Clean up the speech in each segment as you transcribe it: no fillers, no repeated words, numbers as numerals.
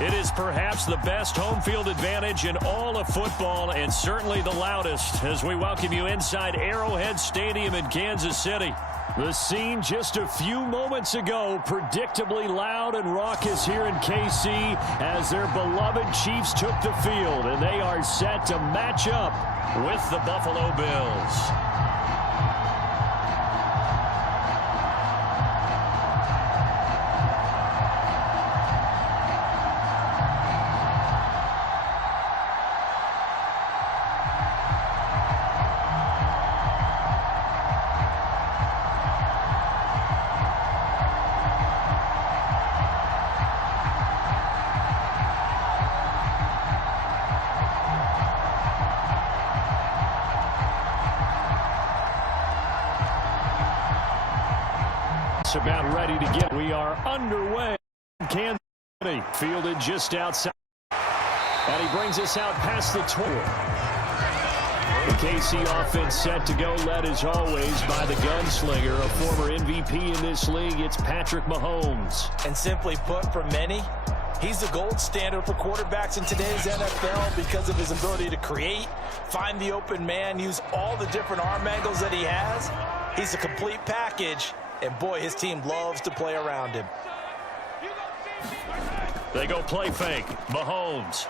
It is perhaps the best home field advantage in all of football, and certainly the loudest, as we welcome you inside Arrowhead Stadium in Kansas City. The scene just a few moments ago, predictably loud and raucous here in KC as their beloved Chiefs took the field, and they are set to match up with the Buffalo Bills. About ready to get. We are underway. Kansas City fielded just outside. And he brings us out past the 20. The KC offense set to go, led as always by the gunslinger, a former MVP in this league. It's Patrick Mahomes. And simply put, for many, he's the gold standard for quarterbacks in today's NFL because of his ability to create, find the open man, use all the different arm angles that he has. He's a complete package. And, boy, his team loves to play around him. They go play fake. Mahomes.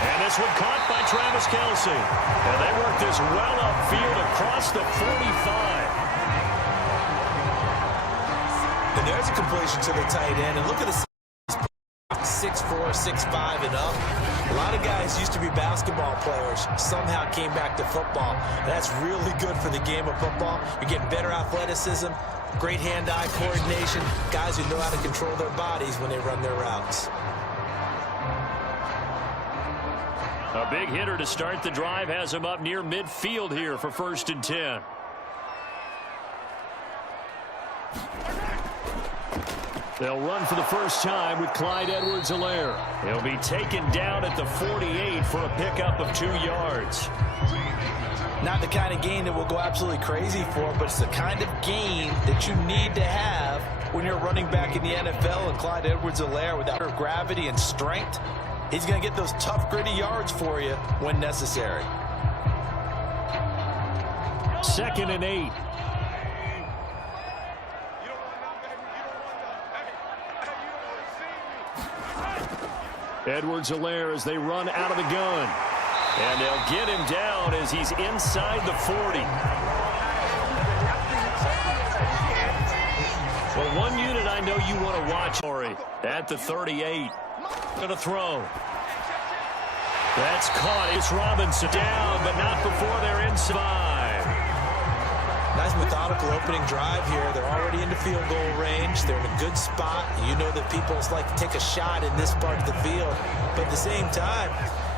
And this one caught by Travis Kelce. And they work this well upfield across the 45. And there's a completion to the tight end. And look at the 6'4", 6'5", and up. A lot of guys used to be basketball players, somehow came back to football. That's really good for the game of football. You're getting better athleticism, great hand-eye coordination, guys who know how to control their bodies when they run their routes. A big hitter to start the drive has him up near midfield here for 1st and 10. They'll run for the first time with Clyde Edwards-Helaire. He'll be taken down at the 48 for a pickup of 2 yards. Not the kind of game that we'll go absolutely crazy for, but it's the kind of game that you need to have when you're running back in the NFL. And Clyde Edwards-Helaire, with that gravity and strength, he's going to get those tough, gritty yards for you when necessary. 2nd and 8. Edwards-Helaire as they run out of the gun. And they'll get him down as he's inside the 40. Well, one unit I know you want to watch at the 38. Going to throw. That's caught. It's Robinson down, but not before they're inside. Nice methodical opening drive here. They're already into field goal range. They're in a good spot. You know that people like to take a shot in this part of the field. But at the same time,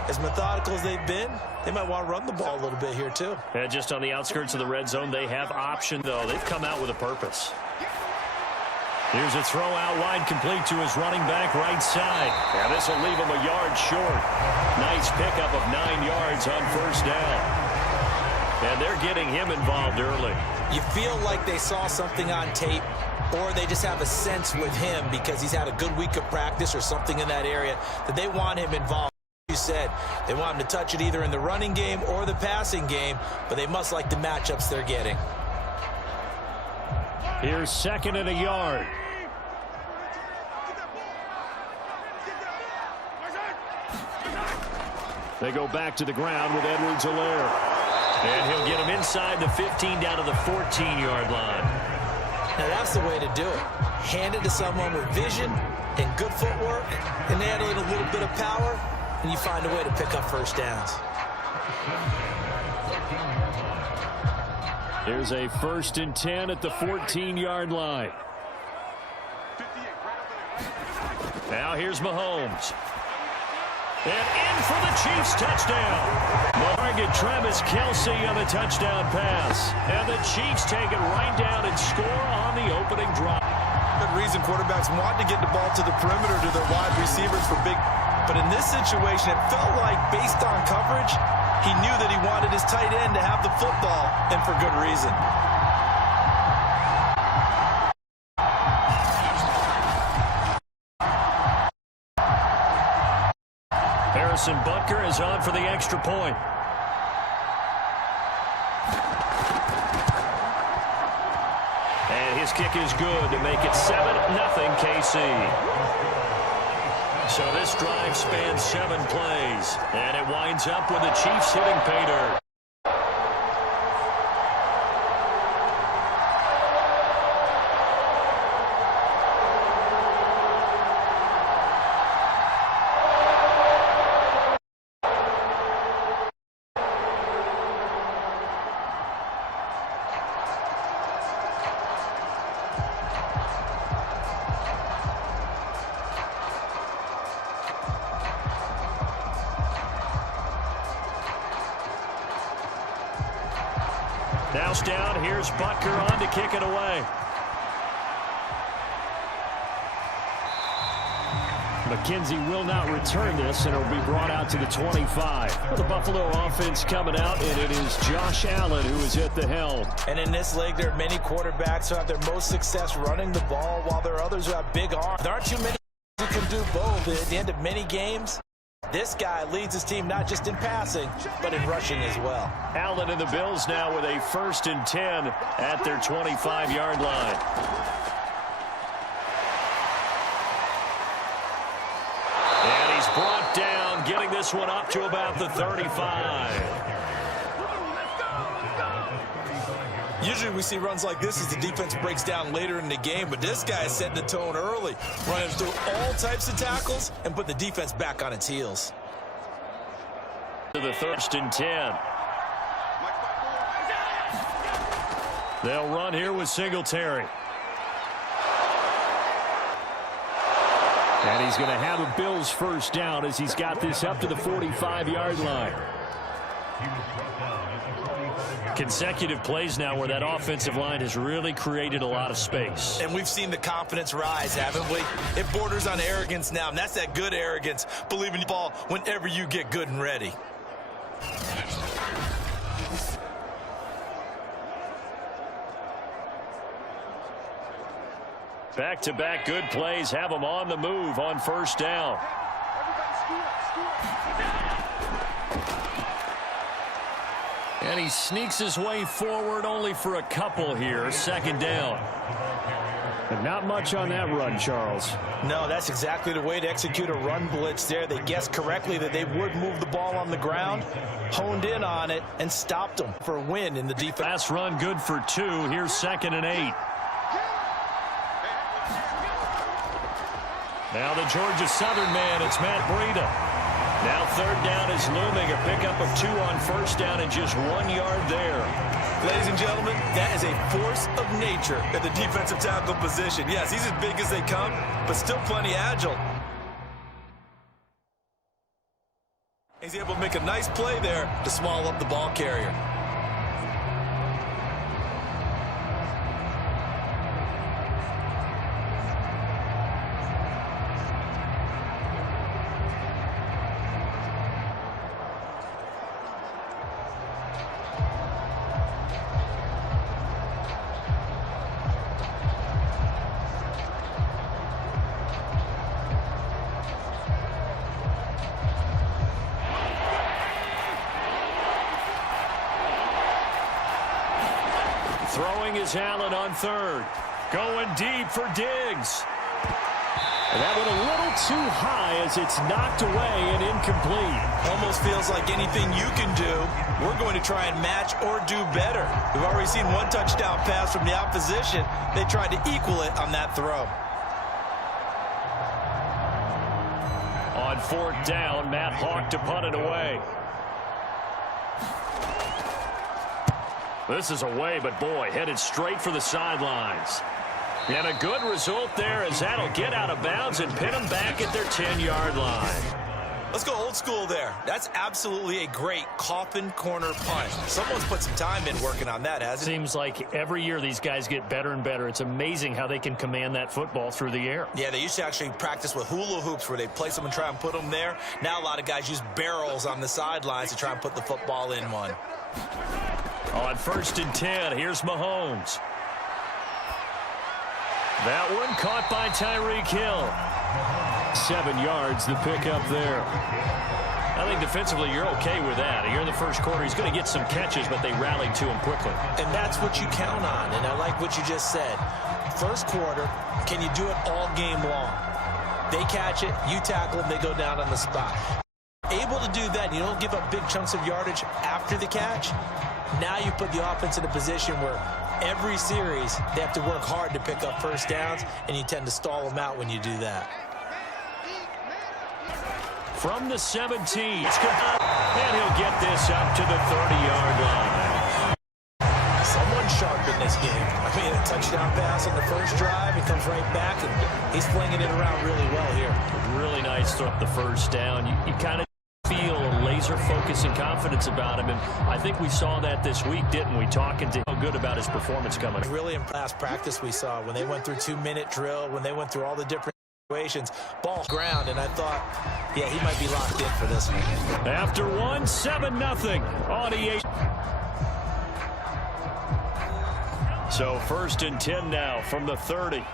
as methodical as they've been, they might want to run the ball a little bit here too. Yeah, just on the outskirts of the red zone, they have option, though. They've come out with a purpose. Here's a throw out wide, complete to his running back right side. Now this will leave him a yard short. Nice pickup of 9 yards on 1st down. And they're getting him involved early. You feel like they saw something on tape, or they just have a sense with him because he's had a good week of practice or something in that area that they want him involved. You said they want him to touch it either in the running game or the passing game, but they must like the matchups they're getting. Here's 2nd and a yard. They go back to the ground with Edwards-Helaire. And he'll get him inside the 15 down to the 14-yard line. Now that's the way to do it. Hand it to someone with vision and good footwork, and add in a little bit of power, and you find a way to pick up 1st downs. Here's a 1st and 10 at the 14-yard line. Now here's Mahomes. And in for the Chiefs touchdown. Target Travis Kelce on the touchdown pass. And the Chiefs take it right down and score on the opening drive. Good reason quarterbacks want to get the ball to the perimeter to their wide receivers for big. But in this situation, it felt like based on coverage, he knew that he wanted his tight end to have the football, and for good reason. Harrison Butker is on for the extra point. And his kick is good to make it 7-0 KC. So this drive spans 7 plays, and it winds up with the Chiefs hitting pay dirt. Now's down. Here's Butker on to kick it away. McKenzie will not return this, and it'll be brought out to the 25. The Buffalo offense coming out, and it is Josh Allen who is at the helm. And in this league, there are many quarterbacks who have their most success running the ball, while there are others who have big arms. There aren't too many who can do both. At the end of many games, this guy leads his team not just in passing, but in rushing as well. Allen and the Bills now with a 1st and 10 at their 25-yard line. And he's brought down, getting this one up to about the 35. Usually we see runs like this as the defense breaks down later in the game, but this guy is setting the tone early, running through all types of tackles and put the defense back on its heels. To the 1st and 10. They'll run here with Singletary. And he's going to have a Bills 1st down as he's got this up to the 45-yard line. Consecutive plays now where that offensive line has really created a lot of space. And we've seen the confidence rise, haven't we? It borders on arrogance now, and that's that good arrogance, believing the ball whenever you get good and ready. Back-to-back good plays have them on the move on 1st down. And he sneaks his way forward only for a couple here. 2nd down. But not much on that run, Charles. No, that's exactly the way to execute a run blitz there. They guessed correctly that they would move the ball on the ground, honed in on it, and stopped them for a win in the defense. Last run good for 2. Here's 2nd and 8. Now the Georgia Southern man, it's Matt Breida. Now 3rd down is looming. A pickup of 2 on 1st down and just 1 yard there. Ladies and gentlemen, that is a force of nature at the defensive tackle position. Yes, he's as big as they come, but still plenty agile. He's able to make a nice play there to swallow up the ball carrier. Throwing is Allen on 3rd. Going deep for Diggs. And that went a little too high as it's knocked away and incomplete. Almost feels like anything you can do, we're going to try and match or do better. We've already seen 1 touchdown pass from the opposition. They tried to equal it on that throw. On 4th down, Matt Hawk to punt it away. This is away, but boy, headed straight for the sidelines. And a good result there as that'll get out of bounds and pin them back at their 10-yard line. Let's go old school there. That's absolutely a great coffin corner punt. Someone's put some time in working on that, hasn't it? Seems like every year these guys get better and better. It's amazing how they can command that football through the air. Yeah, they used to actually practice with hula hoops where they place them and try and put them there. Now a lot of guys use barrels on the sidelines to try and put the football in one. On 1st and 10, here's Mahomes. That one caught by Tyreek Hill. 7 yards, the pickup there. I think defensively you're okay with that. Here in the first quarter, he's going to get some catches, but they rallied to him quickly. And that's what you count on, and I like what you just said. First quarter, can you do it all game long? They catch it, you tackle them, they go down on the spot. Able to do that, you don't give up big chunks of yardage after the catch. Now you put the offense in a position where every series they have to work hard to pick up first downs, and you tend to stall them out when you do that. From the 17, and he'll get this up to the 30-yard line. Someone sharp in this game. I mean, a touchdown pass on the first drive, he comes right back, and he's flinging it around really well here. Really nice throw up the first down. You kind of feel a laser focus and confidence about him, and I think we saw that this week, didn't we? Talking to him good about his performance coming. Really in past practice we saw when they went through 2-minute drill, when they went through all the different situations, ball ground, and I thought, yeah, he might be locked in for this one. After 7-0 on EA. So 1st and 10 now from the 30.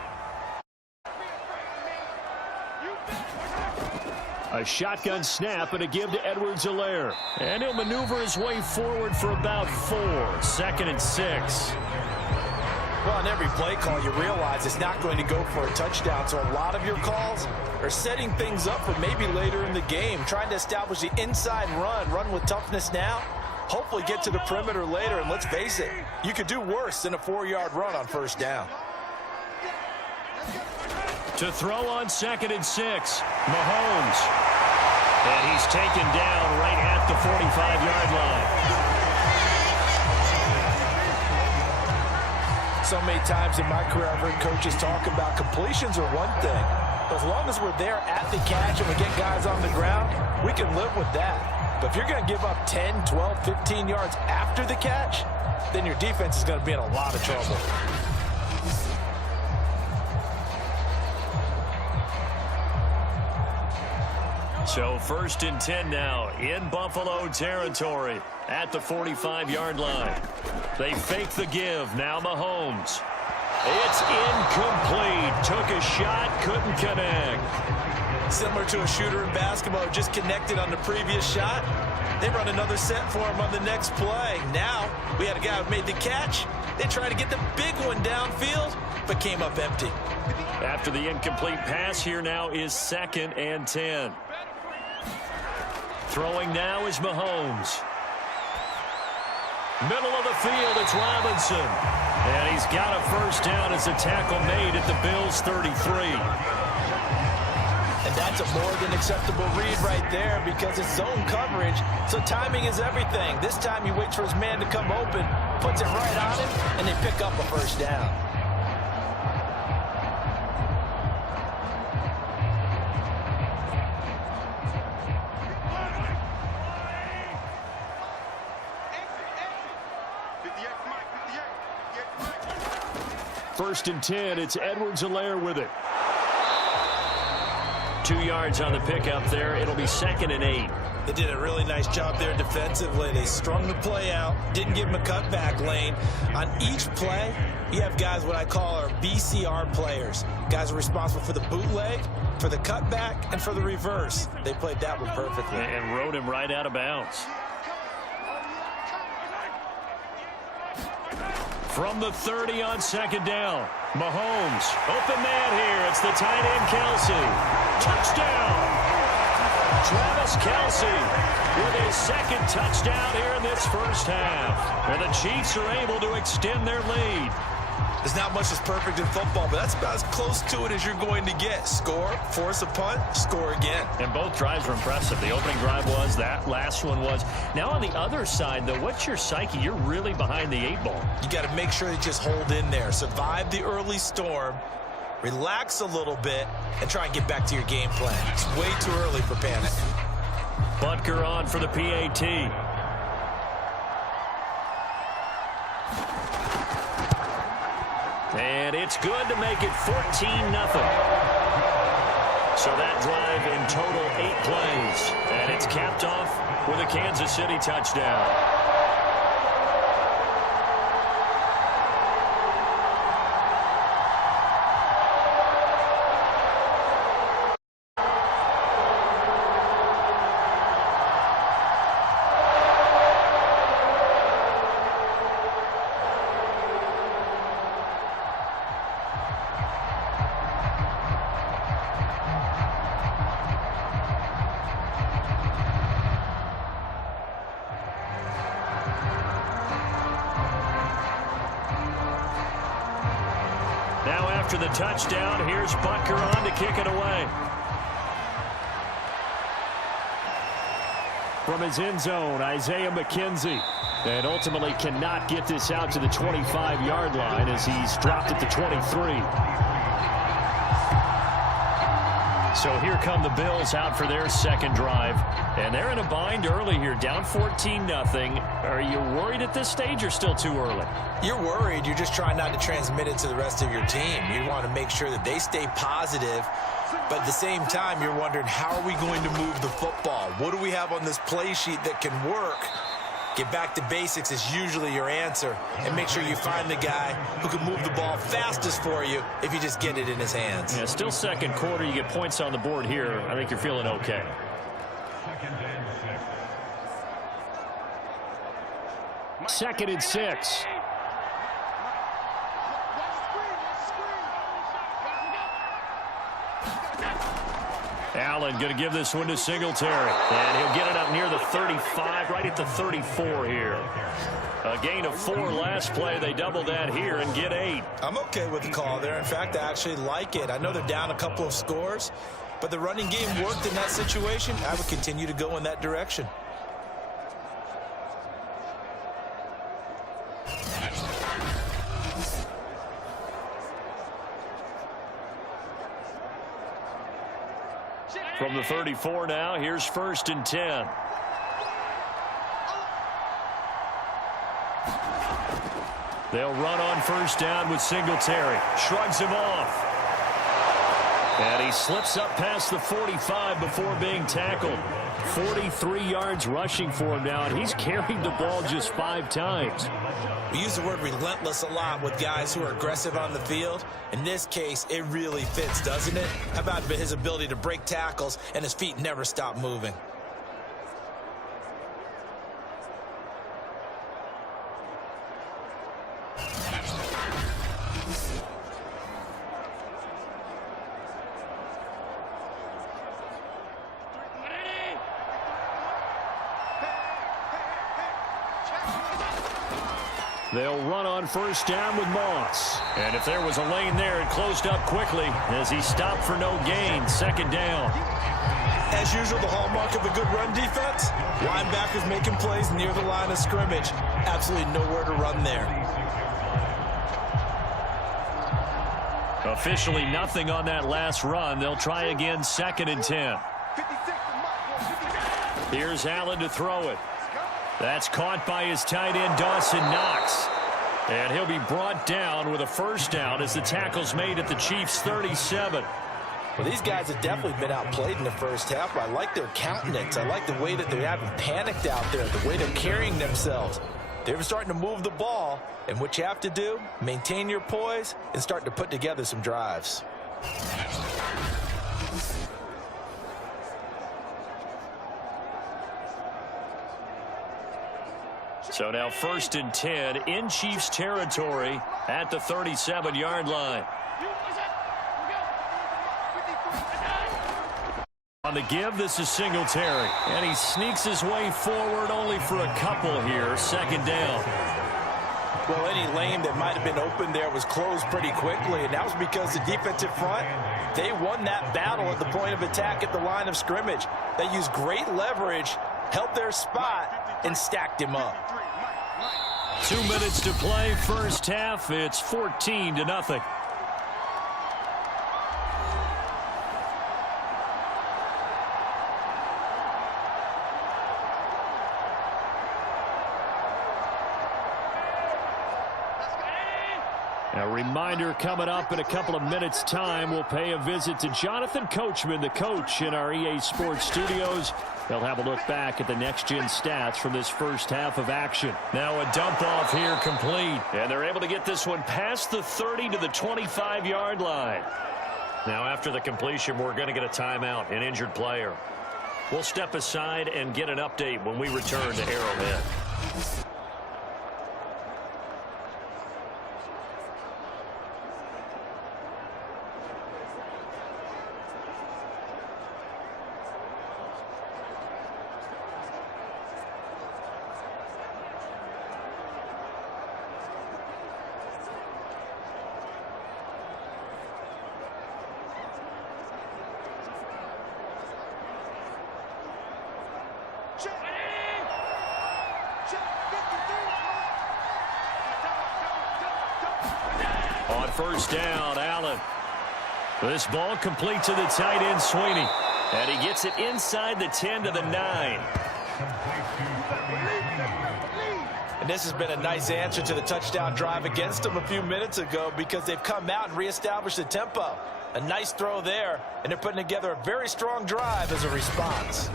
A shotgun snap and a give to Edwards-Helaire. And he'll maneuver his way forward for about 4. 2nd and 6. Well, on every play call, you realize it's not going to go for a touchdown. So a lot of your calls are setting things up for maybe later in the game, trying to establish the inside run with toughness now, hopefully get to the perimeter later. And let's face it, you could do worse than a 4-yard run on first down. To throw on 2nd and 6, Mahomes. And he's taken down right at the 45-yard line. So many times in my career, I've heard coaches talk about completions are one thing. But as long as we're there at the catch and we get guys on the ground, we can live with that. But if you're going to give up 10, 12, 15 yards after the catch, then your defense is going to be in a lot of trouble. So 1st and 10 now in Buffalo territory at the 45-yard line. They fake the give. Now Mahomes. It's incomplete. Took a shot, couldn't connect. Similar to a shooter in basketball, just connected on the previous shot. They run another set for him on the next play. Now we had a guy who made the catch. They tried to get the big one downfield, but came up empty. After the incomplete pass, here now is 2nd and 10. Throwing now is Mahomes. Middle of the field, it's Robinson. And he's got a first down as a tackle made at the Bills' 33. And that's a more than acceptable read right there because it's zone coverage, so timing is everything. This time he waits for his man to come open, puts it right on him, and they pick up a first down. First and 10, it's Edwards-Helaire with it. 2 yards on the pickup there. It'll be 2nd and 8. They did a really nice job there defensively. They strung the play out, didn't give him a cutback lane. On each play, you have guys what I call our BCR players. Guys are responsible for the bootleg, for the cutback, and for the reverse. They played that one perfectly. And rode him right out of bounds. From the 30 on 2nd down, Mahomes. Open man here. It's the tight end, Kelsey. Touchdown! Travis Kelsey with his 2nd touchdown here in this first half. And the Chiefs are able to extend their lead. There's not much that's perfect in football, but that's about as close to it as you're going to get. Score, force a punt, score again. And both drives were impressive. The opening drive was, that last one was. Now on the other side, though, what's your psyche? You're really behind the 8 ball. You got to make sure you just hold in there. Survive the early storm, relax a little bit, and try and get back to your game plan. It's way too early for panic. Butker on for the PAT. And it's good to make it 14-0. So that drive in total 8 plays. And it's capped off with a Kansas City touchdown. after the touchdown. Here's Butker on to kick it away. From his end zone, Isaiah McKenzie. And ultimately cannot get this out to the 25-yard line as he's dropped at the 23. So here come the Bills out for their second drive. And they're in a bind early here, down 14-0. Are you worried at this stage or still too early? You're worried. You're just trying not to transmit it to the rest of your team. You want to make sure that they stay positive. But at the same time, you're wondering, how are we going to move the football? What do we have on this play sheet that can work? Get back to basics is usually your answer. And make sure you find the guy who can move the ball fastest for you if you just get it in his hands. Yeah, still second quarter. You get points on the board here. I think you're feeling okay. Second and 6. Allen going to give this one to Singletary. And he'll get it up near the 35, right at the 34 here. A gain of 4 last play. They double that here and get 8. I'm okay with the call there. In fact, I actually like it. I know they're down a couple of scores, but the running game worked in that situation. I would continue to go in that direction. From the 34 now, here's 1st and 10. They'll run on 1st down with Singletary. Shrugs him off. And he slips up past the 45 before being tackled. 43 yards rushing for him now, and he's carried the ball just 5 times. We use the word relentless a lot with guys who are aggressive on the field. In this case, it really fits, doesn't it? How about his ability to break tackles and his feet never stop moving? They'll run on 1st down with Moss. And if there was a lane there, it closed up quickly as he stopped for no gain. 2nd down. As usual, the hallmark of a good run defense, linebackers making plays near the line of scrimmage. Absolutely nowhere to run there. Officially nothing on that last run. They'll try again, 2nd and 10. Here's Allen to throw it. That's caught by his tight end, Dawson Knox. And he'll be brought down with a 1st down as the tackle's made at the Chiefs' 37. Well, these guys have definitely been outplayed in the first half, but I like their countenance. I like the way that they haven't panicked out there, the way they're carrying themselves. They're starting to move the ball, and what you have to do, maintain your poise and start to put together some drives. So now 1st and 10 in Chiefs territory at the 37-yard line. On the give, this is Singletary. And he sneaks his way forward only for a couple here. 2nd down. Well, any lane that might have been open there was closed pretty quickly, and that was because the defensive front, they won that battle at the point of attack at the line of scrimmage. They used great leverage, held their spot, and stacked him up. 2 minutes to play, first half. It's 14-0. A reminder coming up in a couple of minutes' time. We'll pay a visit to Jonathan Coachman, the coach in our EA Sports studios. They'll have a look back at the next-gen stats from this first half of action. Now a dump-off here complete. And they're able to get this one past the 30 to the 25-yard line. Now after the completion, we're going to get a timeout, an injured player. We'll step aside and get an update when we return to Arrowhead. first down, Allen. This ball complete to the tight end, Sweeney. And he gets it inside the 10 to the 9. And this has been a nice answer to the touchdown drive against them a few minutes ago because they've come out and reestablished the tempo. A nice throw there, and they're putting together a very strong drive as a response.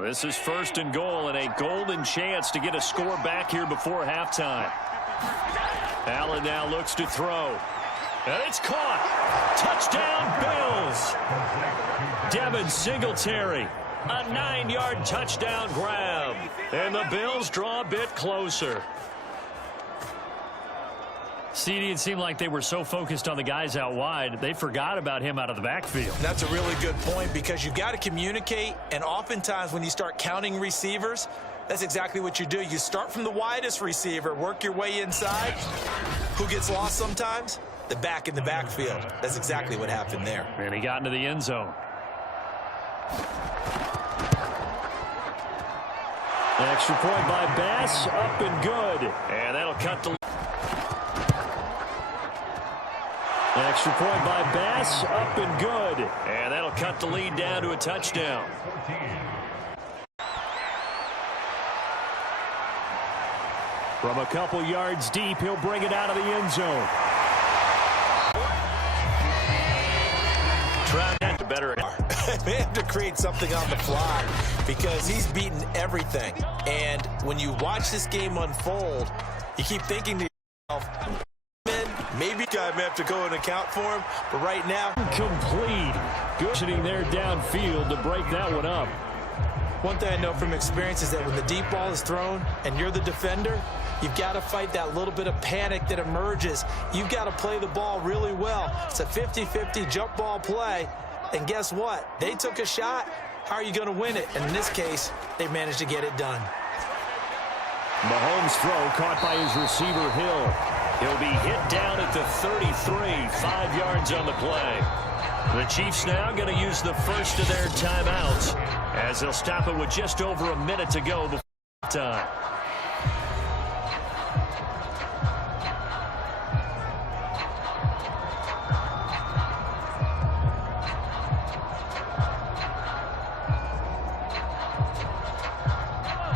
This is first and goal and a golden chance to get a score back here before halftime. Allen now looks to throw. And it's caught. Touchdown, Bills. Devin Singletary. A 9-yard touchdown grab. And the Bills draw a bit closer. CD, it seemed like they were so focused on the guys out wide, they forgot about him out of the backfield. That's a really good point because you got to communicate, and oftentimes when you start counting receivers, that's exactly what you do. You start from the widest receiver, work your way inside. Who gets lost sometimes? The back in the backfield. That's exactly what happened there. And he got into the end zone. Extra point by Bass, up and good. And that'll cut the... Extra point by Bass, up and good. And that'll cut the lead down to a touchdown. From a couple yards deep, he'll bring it out of the end zone. Try that to better. They have to create something on the fly because he's beaten everything. And when you watch this game unfold, you keep thinking to yourself, maybe guy may have to go and account for him, but right now, complete. Good sitting there downfield to break that one up. One thing I know from experience is that when the deep ball is thrown and you're the defender, you've got to fight that little bit of panic that emerges. You've got to play the ball really well. It's a 50-50 jump ball play, and guess what? They took a shot. How are you going to win it? And in this case, they managed to get it done. Mahomes' throw caught by his receiver, Hill. He'll be hit down at the 33, 5 yards on the play. The Chiefs now going to use the first of their timeouts as they'll stop it with just over a minute to go before time.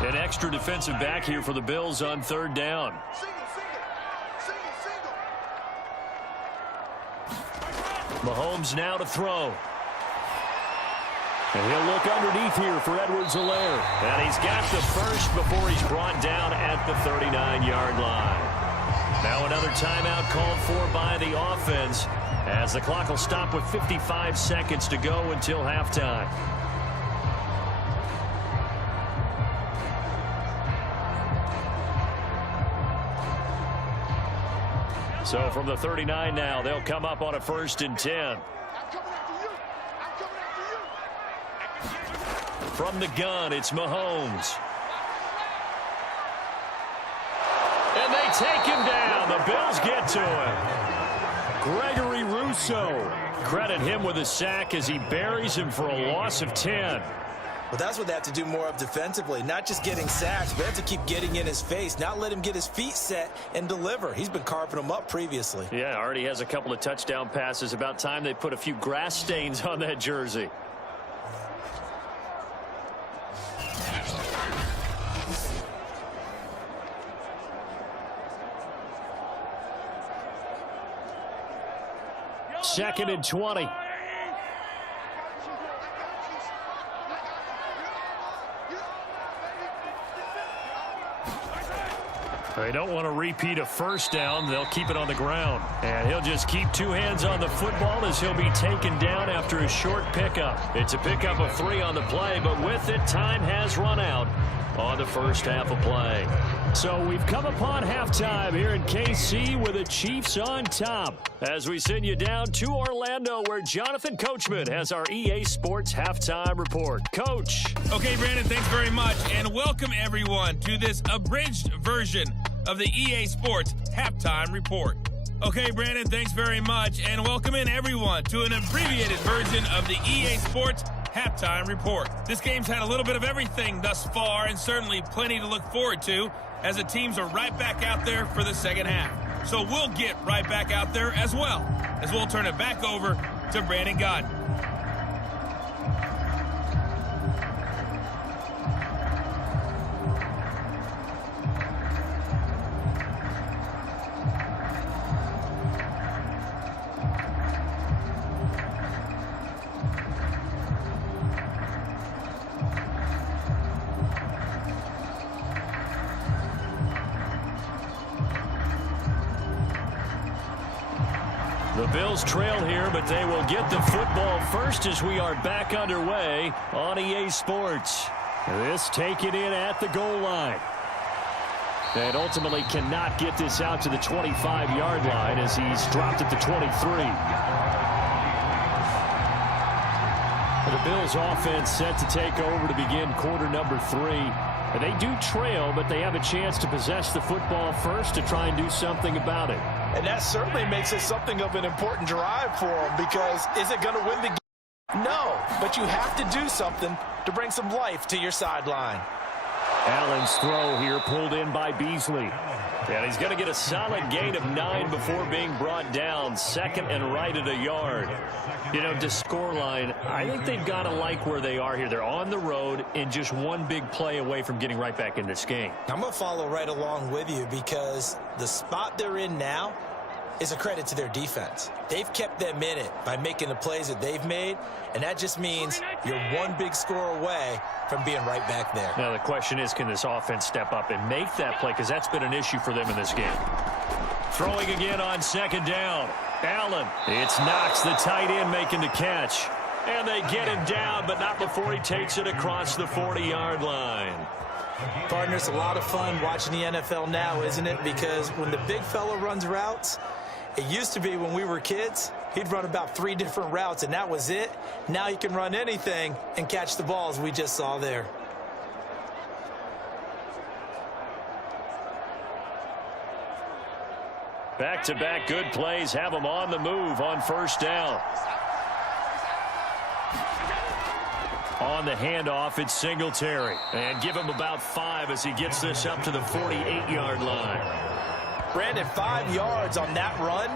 An extra defensive back here for the Bills on third down. Mahomes now to throw. And he'll look underneath here for Edwards-Helaire. And he's got the first before he's brought down at the 39-yard line. Now another timeout called for by the offense as the clock will stop with 55 seconds to go until halftime. So from the 39 now, they'll come up on a 1st and 10. From the gun, it's Mahomes. And they take him down. The Bills get to him. Gregory Rousseau. Credit him with a sack as he buries him for a loss of 10. Well, that's what they have to do more of defensively, not just getting sacks, but they have to keep getting in his face, not let him get his feet set and deliver. He's been carving them up previously. Yeah, already has a couple of touchdown passes. About time they put a few grass stains on that jersey. Second and 20. They don't want to repeat a first down. They'll keep it on the ground. And he'll just keep two hands on the football as he'll be taken down after a short pickup. It's a pickup of 3 on the play, but with it, time has run out on the first half of play. So we've come upon halftime here in KC with the Chiefs on top. As we send you down to Orlando where Jonathan Coachman has our EA Sports Halftime Report. Coach. Okay, Brandon, thanks very much. And welcome, everyone, to this abridged version of the EA Sports Halftime Report. Okay, Brandon, thanks very much. And welcome in, everyone, to an abbreviated version of the EA Sports Halftime Report. This game's had a little bit of everything thus far, and certainly plenty to look forward to, as the teams are right back out there for the second half. So we'll get right back out there as well, as we'll turn it back over to Brandon Godden. The Bills trail here, but they will get the football first as we are back underway on EA Sports. This taken in at the goal line. And ultimately cannot get this out to the 25-yard line as he's dropped at the 23. The Bills offense set to take over to begin quarter number 3. And they do trail, but they have a chance to possess the football first to try and do something about it. And that certainly makes it something of an important drive for them, because is it going to win the game? No, but you have to do something to bring some life to your sideline. Allen's throw here pulled in by Beasley. And he's going to get a solid gain of 9 before being brought down. Second and right at a yard. You know, to scoreline, I think they've got to like where they are here. They're on the road and just one big play away from getting right back in this game. I'm going to follow right along with you, because the spot they're in now is a credit to their defense. They've kept them in it by making the plays that they've made, and that just means you're one big score away from being right back there. Now the question is, can this offense step up and make that play, because that's been an issue for them in this game. Throwing again on second down. Allen. It's Knox, the tight end, making the catch. And they get him down, but not before he takes it across the 40-yard line. Partner, it's a lot of fun watching the NFL now, isn't it? Because when the big fella runs routes, it used to be when we were kids, he'd run about 3 different routes, and that was it. Now he can run anything and catch the balls we just saw there. Back-to-back good plays have him on the move on first down. On the handoff, it's Singletary. And give him about 5 as he gets this up to the 48-yard line. Brandon, 5 yards on that run.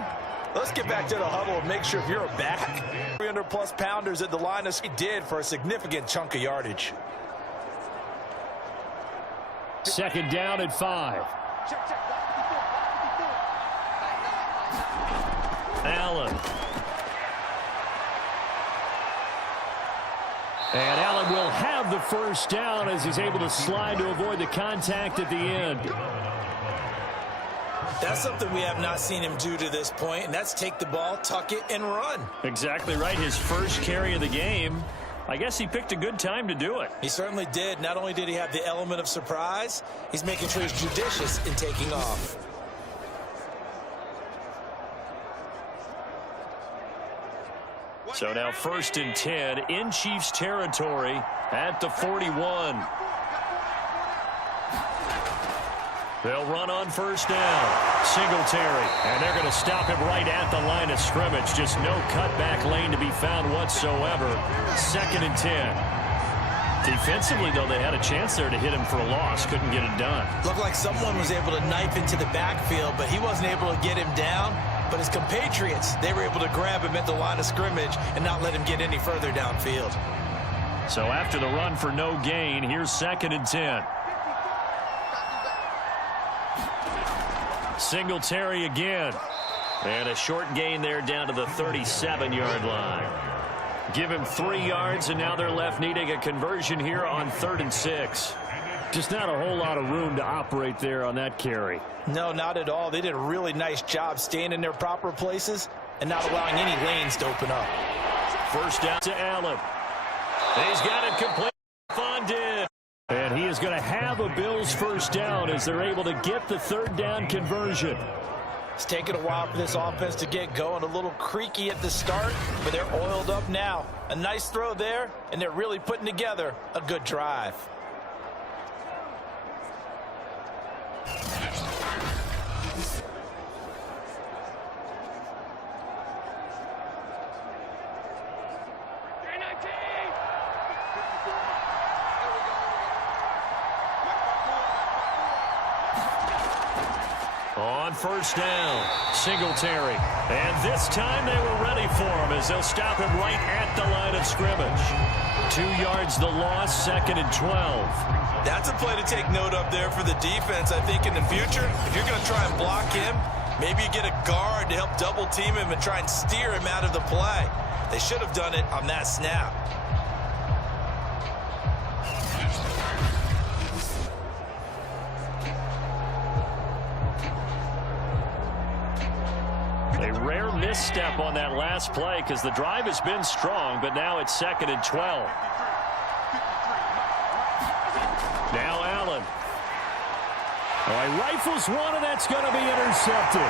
Let's get back to the huddle and make sure if you're back. 300-plus pounders at the line as he did for a significant chunk of yardage. Second down and 5. Allen. And Allen will have the first down as he's able to slide to avoid the contact at the end. That's something we have not seen him do to this point, and that's take the ball, tuck it, and run. Exactly right. His first carry of the game. I guess he picked a good time to do it. He certainly did. Not only did he have the element of surprise, he's making sure he's judicious in taking off. So now first and 10 in Chiefs territory at the 41. They'll run on first down. Singletary. And they're going to stop him right at the line of scrimmage. Just no cutback lane to be found whatsoever. Second and 10. Defensively, though, they had a chance there to hit him for a loss. Couldn't get it done. Looked like someone was able to knife into the backfield, but he wasn't able to get him down. But his compatriots, they were able to grab him at the line of scrimmage and not let him get any further downfield. So after the run for no gain, here's second and 10. Singletary again. And a short gain there down to the 37-yard line. Give him 3 yards, and now they're left needing a conversion here on 3rd and 6. Just not a whole lot of room to operate there on that carry. No, not at all. They did a really nice job staying in their proper places and not allowing any lanes to open up. First down to Allen. He's got it complete. Funded. And he is going to have a Bills first down as they're able to get the 3rd down conversion. It's taken a while for this offense to get going. A little creaky at the start, but they're oiled up now. A nice throw there, and they're really putting together a good drive. first down. Singletary. And this time they were ready for him as they'll stop him right at the line of scrimmage. 2 yards the loss, 2nd and 12. That's a play to take note of there for the defense. I think in the future, if you're going to try and block him, maybe you get a guard to help double team him and try and steer him out of the play. They should have done it on that snap. A rare misstep on that last play because the drive has been strong, but now it's 2nd and 12. Now Allen. Rifles one, and that's going to be intercepted.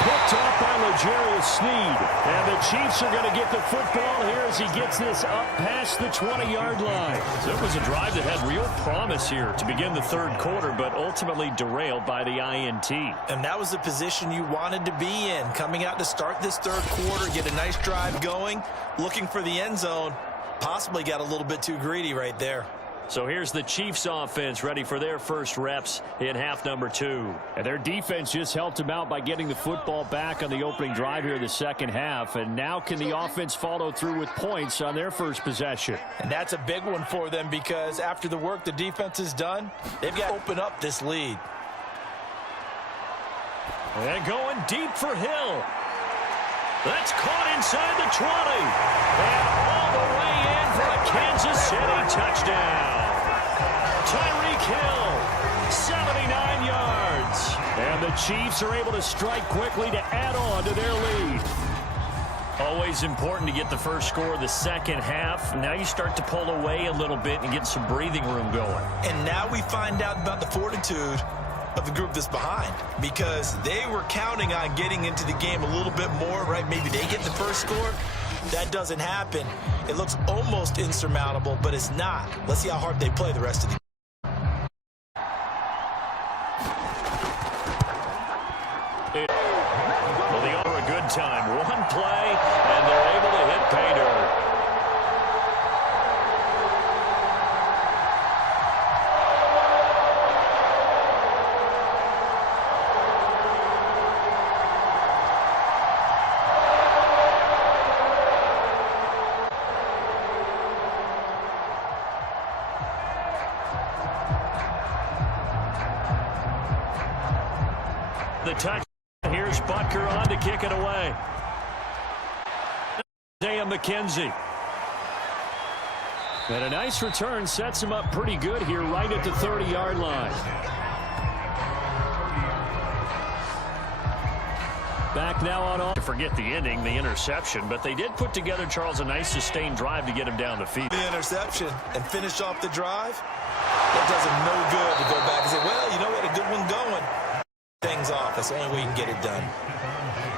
Picked off by L'Jarius Sneed. And the Chiefs are going to get the football here as he gets this up past the 20-yard line. So it was a drive that had real promise here to begin the third quarter, but ultimately derailed by the INT. And that was the position you wanted to be in. Coming out to start this third quarter, get a nice drive going, looking for the end zone. Possibly got a little bit too greedy right there. So here's the Chiefs offense ready for their first reps in half number 2. And their defense just helped them out by getting the football back on the opening drive here in the second half. And now can the offense follow through with points on their first possession? And that's a big one for them because after the work the defense has done, they've got to open up this lead. And going deep for Hill. That's caught inside the 20. And all the way in for a Kansas City touchdown. Tyreek Hill, 79 yards. And the Chiefs are able to strike quickly to add on to their lead. Always important to get the first score of the second half. Now you start to pull away a little bit and get some breathing room going. And now we find out about the fortitude of the group that's behind, because they were counting on getting into the game a little bit more, right? Maybe they get the first score. That doesn't happen. It looks almost insurmountable, but it's not. Let's see how hard they play the rest of the game. Well, they are a good time. One play, and they're able to hit pay dirt. The touch. Here's Butker on to kick it away. Isaiah McKenzie. And a nice return sets him up pretty good here right at the 30-yard line. Back now on off. Forget the ending, the interception, but they did put together, Charles, a nice sustained drive to get him down the field. The interception and finish off the drive, that does him no good to go back and say, well, you know, we had a good one going. Things off. That's the only way you can get it done.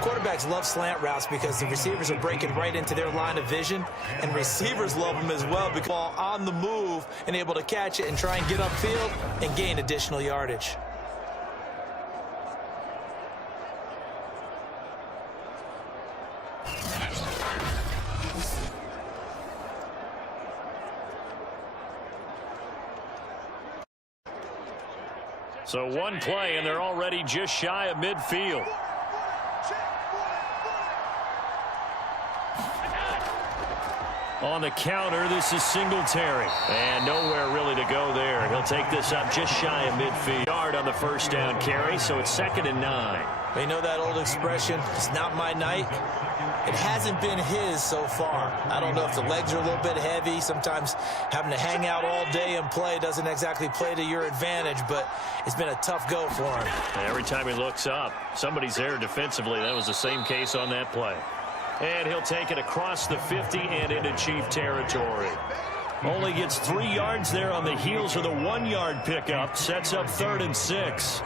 Quarterbacks love slant routes because the receivers are breaking right into their line of vision, and receivers love them as well because ball on the move and able to catch it and try and get upfield and gain additional yardage. So one play, and they're already just shy of midfield. On the counter, this is Singletary. And nowhere really to go there. He'll take this up just shy of midfield. Yard on the first down carry, so it's 2nd and 9. You know that old expression, it's not my night. It hasn't been his so far. I don't know if the legs are a little bit heavy. Sometimes having to hang out all day and play doesn't exactly play to your advantage, but it's been a tough go for him. And every time he looks up, somebody's there defensively. That was the same case on that play. And he'll take it across the 50 and into Chief territory. Only gets 3 yards there on the heels of the 1-yard pickup. Sets up 3rd and 6.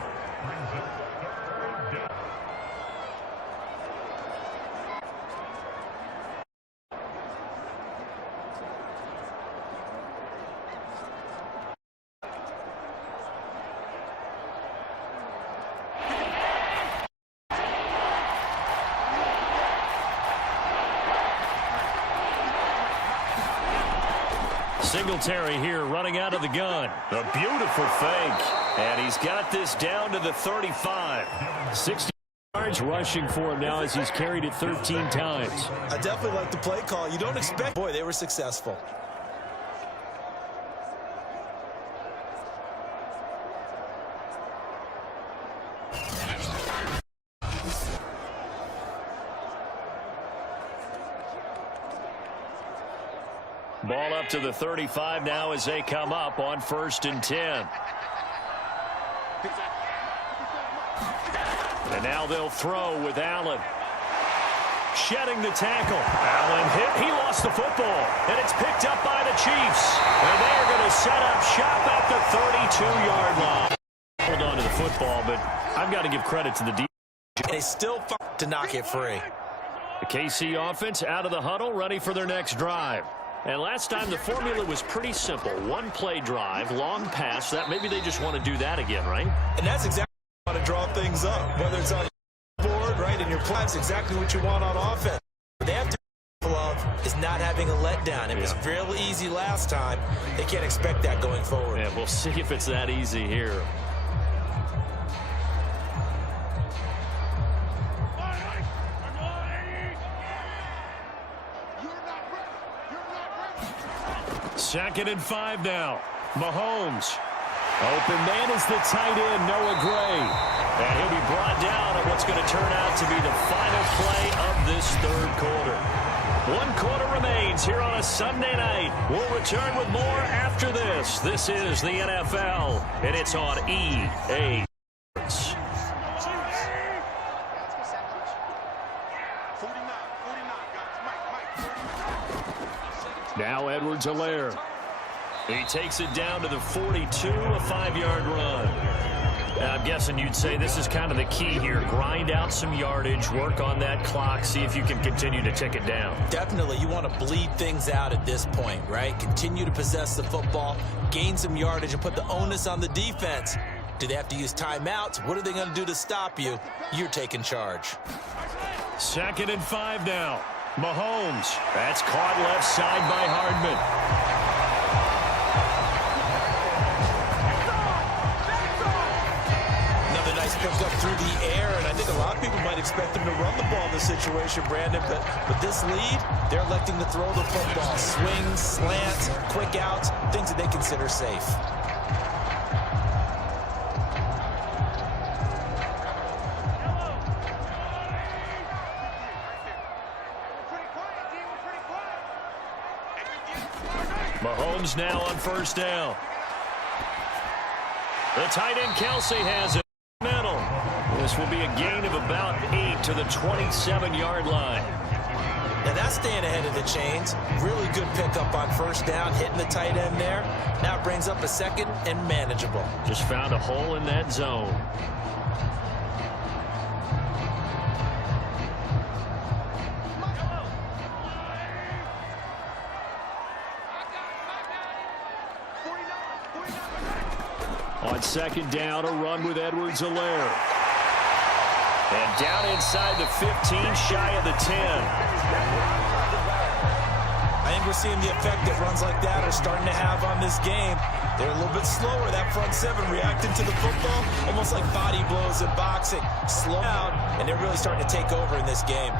Singletary here running out of the gun. A beautiful fake. And he's got this down to the 35. 60 yards rushing for him now as he's carried it 13 times. I definitely like the play call. You don't expect. Boy, they were successful. Ball up to the 35 now as they come up on 1st and 10. And now they'll throw with Allen. Shedding the tackle. Allen hit. He lost the football. And it's picked up by the Chiefs. And they're going to set up shop at the 32-yard line. Hold on to the football, but I've got to give credit to the defense. And they still find to knock it free. The KC offense out of the huddle, ready for their next drive. And last time the formula was pretty simple. One play drive, long pass. That maybe they just want to do that again, right? And that's exactly what you want to draw things up. Whether it's on your board, right, in your play, that's exactly what you want on offense. What they have to be careful of is not having a letdown. It was fairly easy last time. They can't expect that going forward. Yeah, we'll see if it's that easy here. Second and 5 now. Mahomes. Open man is the tight end, Noah Gray. And he'll be brought down on what's going to turn out to be the final play of this 3rd quarter. 1 quarter remains here on a Sunday night. We'll return with more after this. This is the NFL, and it's on EA Sports. Now Edwards-Helaire. He takes it down to the 42, a 5-yard run. I'm guessing you'd say this is kind of the key here. Grind out some yardage, work on that clock, see if you can continue to tick it down. Definitely, you want to bleed things out at this point, right? Continue to possess the football, gain some yardage, and put the onus on the defense. Do they have to use timeouts? What are they going to do to stop you? You're taking charge. 2nd and 5 now. Mahomes. That's caught left side by Hardman. Another nice pickup through the air, and I think a lot of people might expect them to run the ball in this situation, Brandon, but with this lead, they're electing to throw the football. Swings, slants, quick outs, things that they consider safe. Mahomes now on 1st down. The tight end Kelsey has it. Middle. This will be a gain of about 8 to the 27-yard line. Now that's staying ahead of the chains. Really good pickup on 1st down, hitting the tight end there. Now it brings up a 2nd and manageable. Just found a hole in that zone. On 2nd down, a run with Edwards-Helaire. And down inside the 15, shy of the 10. I think we're seeing the effect that runs like that are starting to have on this game. They're a little bit slower, that front 7 reacting to the football, almost like body blows in boxing. Slow down, and they're really starting to take over in this game.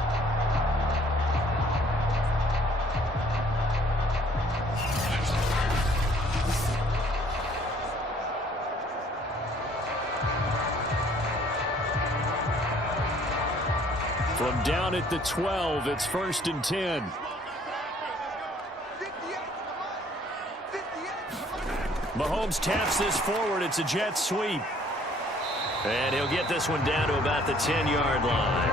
From down at the 12, it's 1st and 10. Mahomes taps this forward. It's a jet sweep. And he'll get this one down to about the 10-yard line.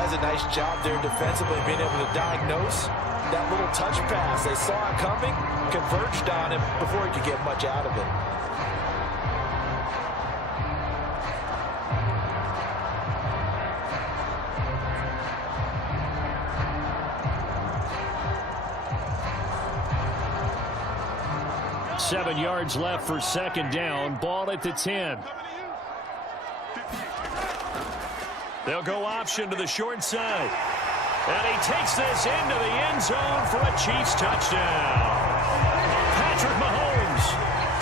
Has a nice job there defensively, being able to diagnose that little touch pass. They saw it coming, converged on him before he could get much out of it. Seven yards left for 2nd down. Ball at the 10. They'll go option to the short side. And he takes this into the end zone for a Chiefs touchdown. Patrick Mahomes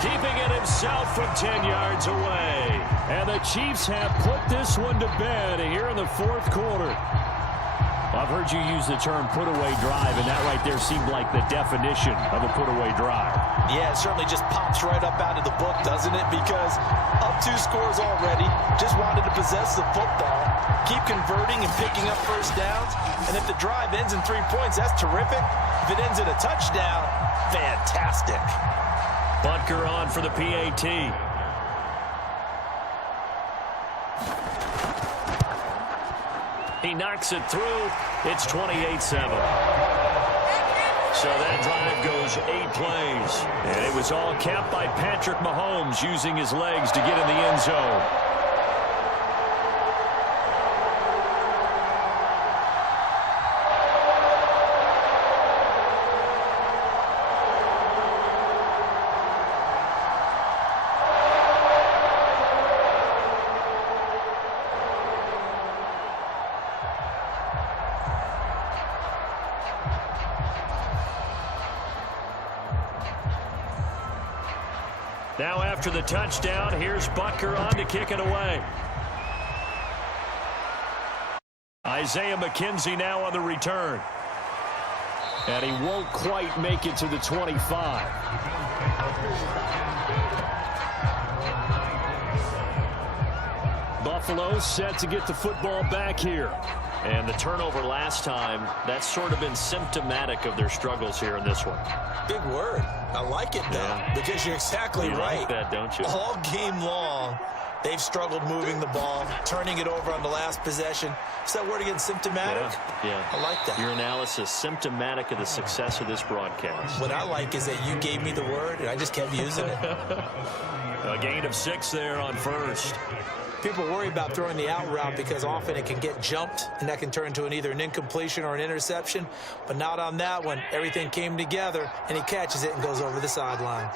keeping it himself from 10 yards away. And the Chiefs have put this one to bed here in the fourth quarter. I've heard you use the term put-away drive, and that right there seemed like the definition of a put-away drive. Yeah, it certainly just pops right up out of the book, doesn't it? Because up 2 scores already, just wanted to possess the football, keep converting and picking up first downs. And if the drive ends in 3 points, that's terrific. If it ends in a touchdown, fantastic. Butker on for the PAT. He knocks it through. It's 28-7. So that drive goes 8 plays. And it was all capped by Patrick Mahomes using his legs to get in the end zone. Now after the touchdown, here's Butker on to kick it away. Isaiah McKenzie now on the return. And he won't quite make it to the 25. Buffalo set to get the football back here. And the turnover last time, that's sort of been symptomatic of their struggles here in this one. Big word. I like it, though, because you're exactly right. You like that, don't you? All game long, they've struggled moving the ball, turning it over on the last possession. Is that word again, symptomatic? Yeah. I like that. Your analysis, symptomatic of the success of this broadcast. What I like is that you gave me the word, and I just kept using it. A gain of 6 there on first. People worry about throwing the out route because often it can get jumped, and that can turn into either an incompletion or an interception. But not on that one. Everything came together, and he catches it and goes over the sideline.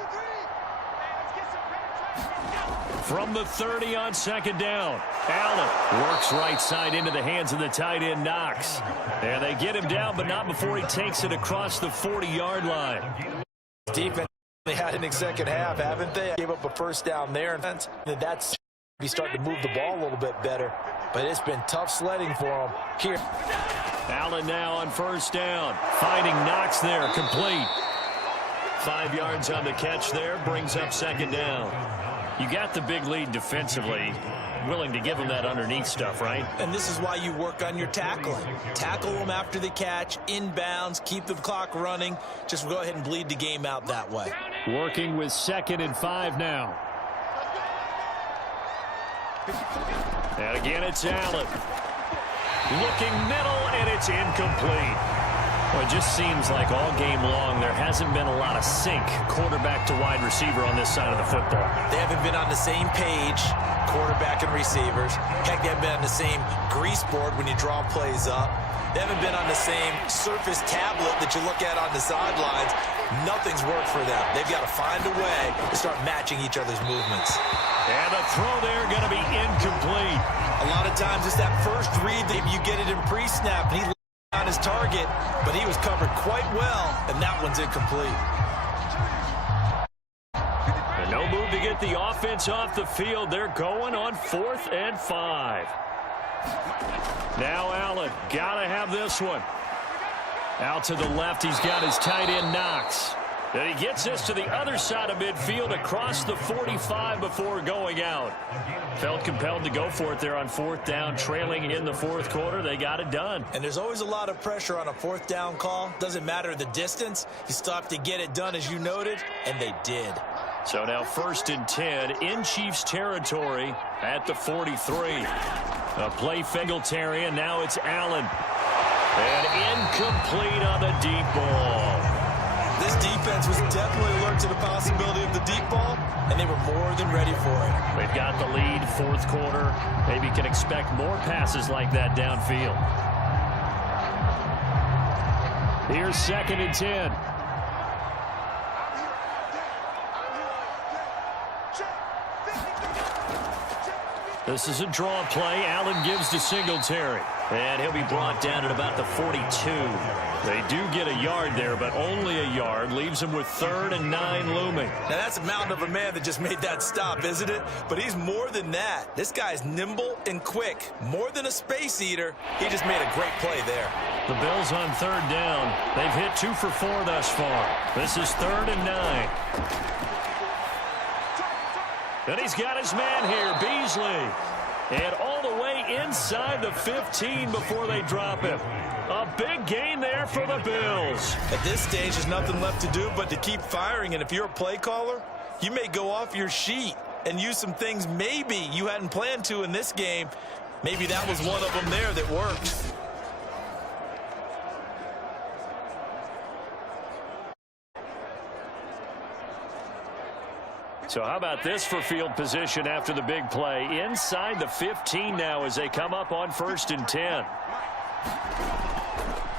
From the 30 on second down, Allen works right side into the hands of the tight end Knox. And they get him down, but not before he takes it across the 40-yard line. Defense, they had an second half, haven't they? Gave up a first down there, and that's be starting to move the ball a little bit better, but it's been tough sledding for him here. Allen now on first down, finding Knox there, complete. 5 yards on the catch there, brings up second down. You got the big lead defensively, willing to give them that underneath stuff, right? And this is why you work on your tackling. Tackle them after the catch, inbounds, keep the clock running. Just go ahead and bleed the game out that way. Working with 2nd and 5 now. And again, it's Allen. Looking middle, and it's incomplete. Well, it just seems like all game long there hasn't been a lot of sync quarterback to wide receiver on this side of the football. They haven't been on the same page, quarterback and receivers. Heck, they haven't been on the same grease board when you draw plays up. They haven't been on the same surface tablet that you look at on the sidelines. Nothing's worked for them. They've got to find a way to start matching each other's movements. And the throw there going to be incomplete. A lot of times it's that first read that you get it in pre-snap, and he on his target, but he was covered quite well, and that one's incomplete. And no move to get the offense off the field. They're going on 4th and 5. Now Allen, got to have this one. Out to the left, he's got his tight end Knox. And he gets this to the other side of midfield across the 45 before going out. Felt compelled to go for it there on 4th down, trailing in the 4th quarter. They got it done. And there's always a lot of pressure on a 4th down call. Doesn't matter the distance. You still have to get it done, as you noted, and they did. So now 1st and 10 in Chiefs territory at the 43. A play Singletary, and now it's Allen. And incomplete on the deep ball. This defense was definitely alert to the possibility of the deep ball, and they were more than ready for it. They've got the lead, 4th quarter. Maybe can expect more passes like that downfield. Here's 2nd and 10. This is a draw play. Allen gives to Singletary. And he'll be brought down at about the 42. They do get a yard there, but only a yard. Leaves him with 3rd and 9 looming. Now, that's a mountain of a man that just made that stop, isn't it? But he's more than that. This guy's nimble and quick. More than a space eater. He just made a great play there. The Bills on 3rd down. They've hit 2 for 4 thus far. This is 3rd and 9. And he's got his man here, Beasley. And all the way inside the 15 before they drop him. A big gain there for the Bills. At this stage, there's nothing left to do but to keep firing. And if you're a play caller, you may go off your sheet and use some things maybe you hadn't planned to in this game. Maybe that was one of them there that worked. So how about this for field position after the big play? Inside the 15 now as they come up on 1st and 10.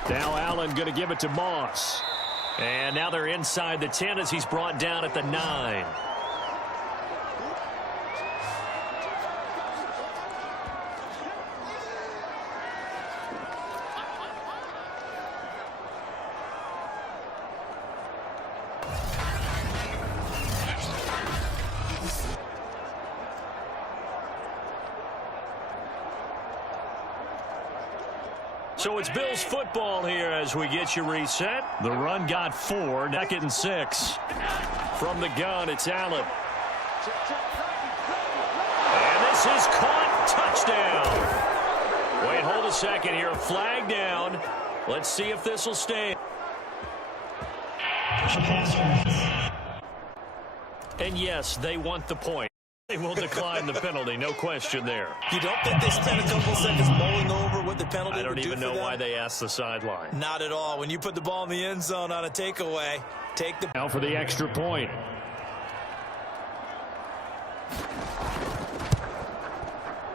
Now Allen going to give it to Moss. And now they're inside the 10 as he's brought down at the 9. So it's Bills football here as we get you reset. The run got 4, now getting 6. From the gun, it's Allen. And this is caught. Touchdown. Wait, hold a second here. Flag down. Let's see if this will stay. And yes, they want the point. They will decline the penalty, no question there. You don't think they spent a couple seconds mulling over what the penalty I don't would do even for know them? why they asked the sideline. Not at all. When you put the ball in the end zone on a takeaway, take the... Now for the extra point.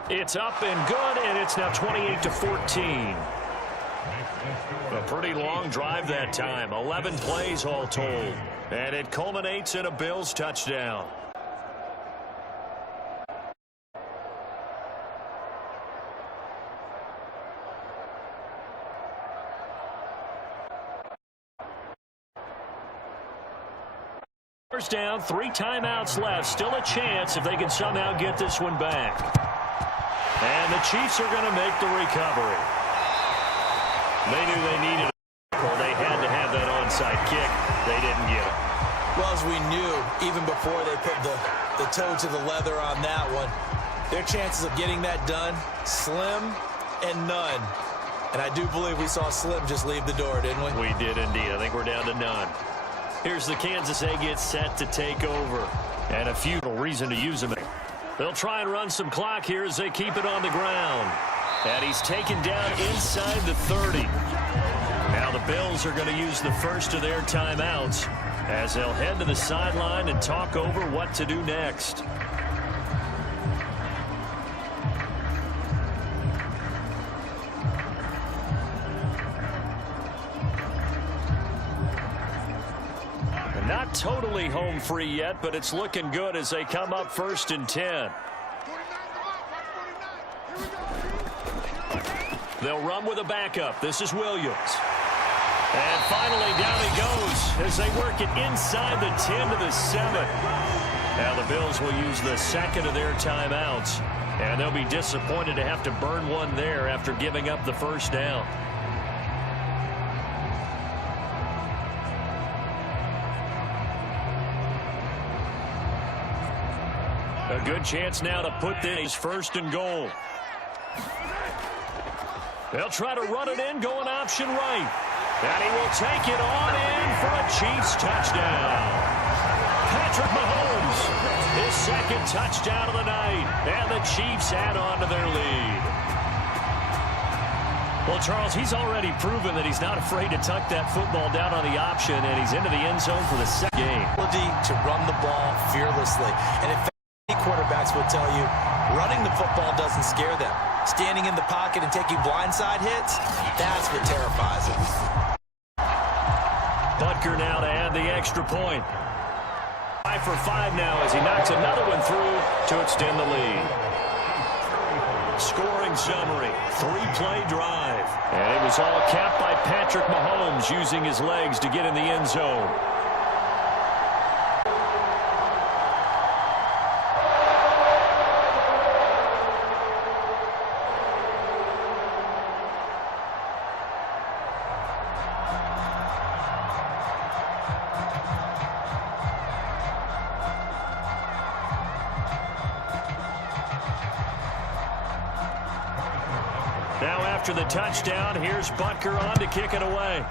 It's up and good, and it's now 28-14. A pretty long drive that time. 11 plays all told. And it culminates in a Bills touchdown. First down, 3 timeouts left. Still a chance if they can somehow get this one back. And the Chiefs are going to make the recovery. They knew they needed it. Well, they had to have that onside kick. They didn't get it. Well, as we knew, even before they put the toe to the leather on that one, their chances of getting that done, slim and none. And I do believe we saw Slim just leave the door, didn't we? We did indeed. I think we're down to none. Here's the Kansas Aggies set to take over. And a futile reason to use him. They'll try and run some clock here as they keep it on the ground. And he's taken down inside the 30. Now the Bills are going to use the first of their timeouts as they'll head to the sideline and talk over what to do next. Not totally home free yet, but it's looking good as they come up 1st and 10. They'll run with a backup. This is Williams. And finally down he goes as they work it inside the 10 to the 7. Now the Bills will use the second of their timeouts. And they'll be disappointed to have to burn one there after giving up the first down. A good chance now to put this 1st and goal. They'll try to run it in, going option right. And he will take it on in for a Chiefs touchdown. Patrick Mahomes, his 2nd touchdown of the night. And the Chiefs add on to their lead. Well, Charles, he's already proven that he's not afraid to tuck that football down on the option, and he's into the end zone for the 2nd game. Ability to run the ball fearlessly. And in fact, quarterbacks would tell you running the football doesn't scare them. Standing in the pocket and taking blindside hits, that's what terrifies them. Butker now to add the extra point. 5 for 5 now as he knocks another one through to extend the lead. Scoring summary, 3-play drive. And it was all capped by Patrick Mahomes using his legs to get in the end zone. Now after the touchdown, here's Butker on to kick it away.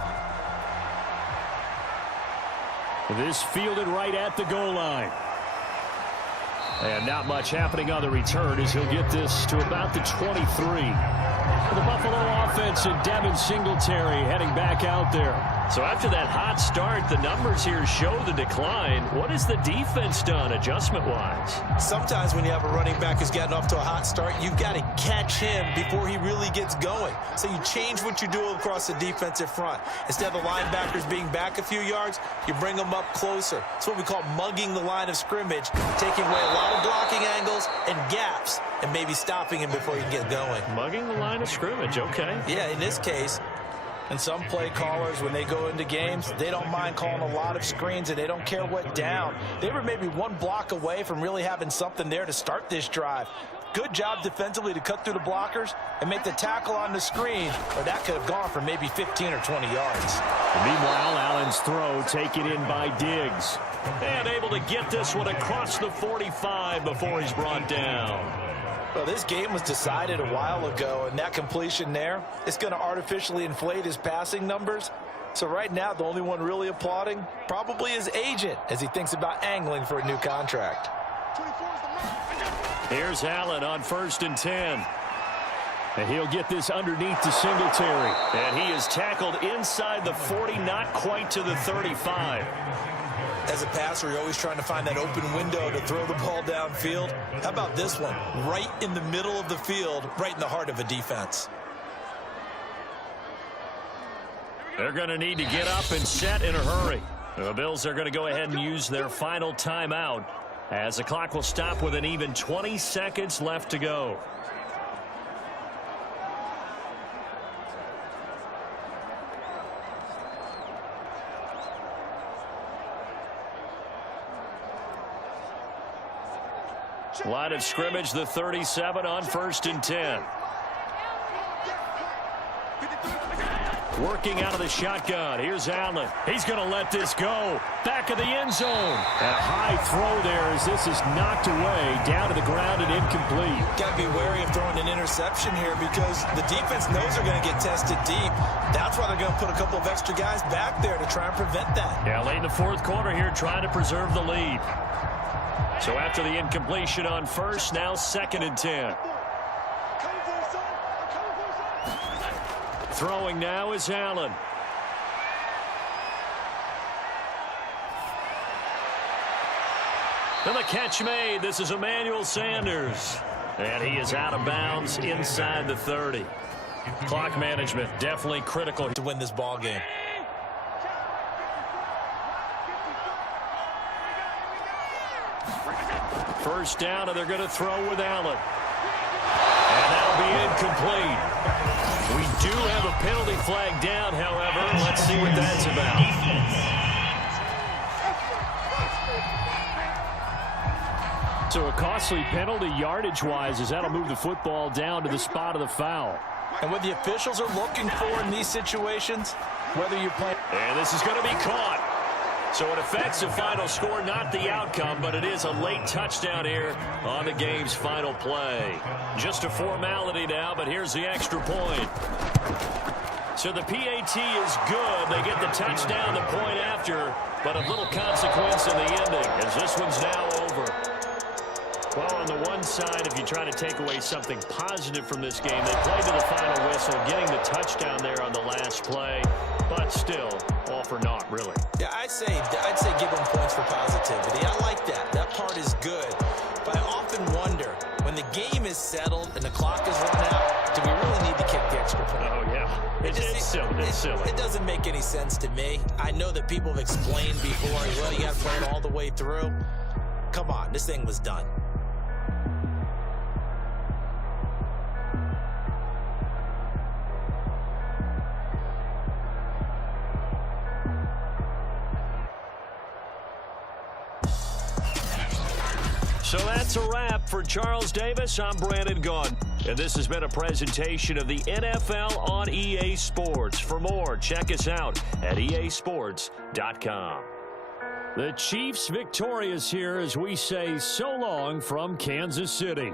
This fielded right at the goal line. And not much happening on the return as he'll get this to about the 23. The Buffalo offense and Devin Singletary heading back out there. So after that hot start, the numbers here show the decline. What has the defense done adjustment-wise? Sometimes when you have a running back who's getting off to a hot start, you've got to catch him before he really gets going. So you change what you do across the defensive front. Instead of the linebackers being back a few yards, you bring them up closer. It's what we call mugging the line of scrimmage, taking away a lot of blocking angles and gaps, and maybe stopping him before you get going. Mugging the line of scrimmage, okay. Yeah, in this case. And some play callers, when they go into games, they don't mind calling a lot of screens, and they don't care what down. They were maybe one block away from really having something there to start this drive. Good job defensively to cut through the blockers and make the tackle on the screen, or that could have gone for maybe 15 or 20 yards. Meanwhile, Allen's throw taken in by Diggs. And able to get this one across the 45 before he's brought down. Well, this game was decided a while ago, and that completion there is going to artificially inflate his passing numbers. So right now, the only one really applauding probably his agent as he thinks about angling for a new contract. Here's Allen on 1st and 10. And he'll get this underneath to Singletary. And he is tackled inside the 40, not quite to the 35. As a passer, you're always trying to find that open window to throw the ball downfield. How about this one? Right in the middle of the field, right in the heart of a defense. They're going to need to get up and set in a hurry. The Bills are going to go ahead and use their final timeout as the clock will stop with an even 20 seconds left to go. Line of scrimmage, the 37 on 1st and 10. Working out of the shotgun. Here's Allen. He's going to let this go. Back of the end zone. And a high throw there as this is knocked away down to the ground and incomplete. Got to be wary of throwing an interception here because the defense knows they're going to get tested deep. That's why they're going to put a couple of extra guys back there to try and prevent that. Yeah, late in the 4th quarter here trying to preserve the lead. So after the incompletion on 1st, now 2nd and 10. Throwing now is Allen. And the catch made. This is Emmanuel Sanders. And he is out of bounds inside the 30. Clock management definitely critical to win this ball game. First down, and they're going to throw with Allen. And that'll be incomplete. We do have a penalty flag down, however. Let's see what that's about. So a costly penalty yardage-wise as that'll move the football down to the spot of the foul. And what the officials are looking for in these situations, whether you're playing... And this is going to be caught. So it affects the final score, not the outcome, but it is a late touchdown here on the game's final play. Just a formality now, but here's the extra point. So the PAT is good. They get the touchdown, the point after, but a little consequence in the ending as this one's now over. Well, on the one side, if you try to take away something positive from this game, they played to the final whistle, getting the touchdown there on the last play, but still, all for naught, really. Yeah, I'd say give them points for positivity. I like that. That part is good. But I often wonder, when the game is settled and the clock is run out, do we really need to kick the extra point? Oh, yeah. It's silly. It's silly. It doesn't make any sense to me. I know that people have explained before, well, you got to play it all the way through. Come on, this thing was done. So that's a wrap. For Charles Davis, I'm Brandon Gunn. And this has been a presentation of the NFL on EA Sports. For more, check us out at easports.com. The Chiefs victorious here as we say so long from Kansas City.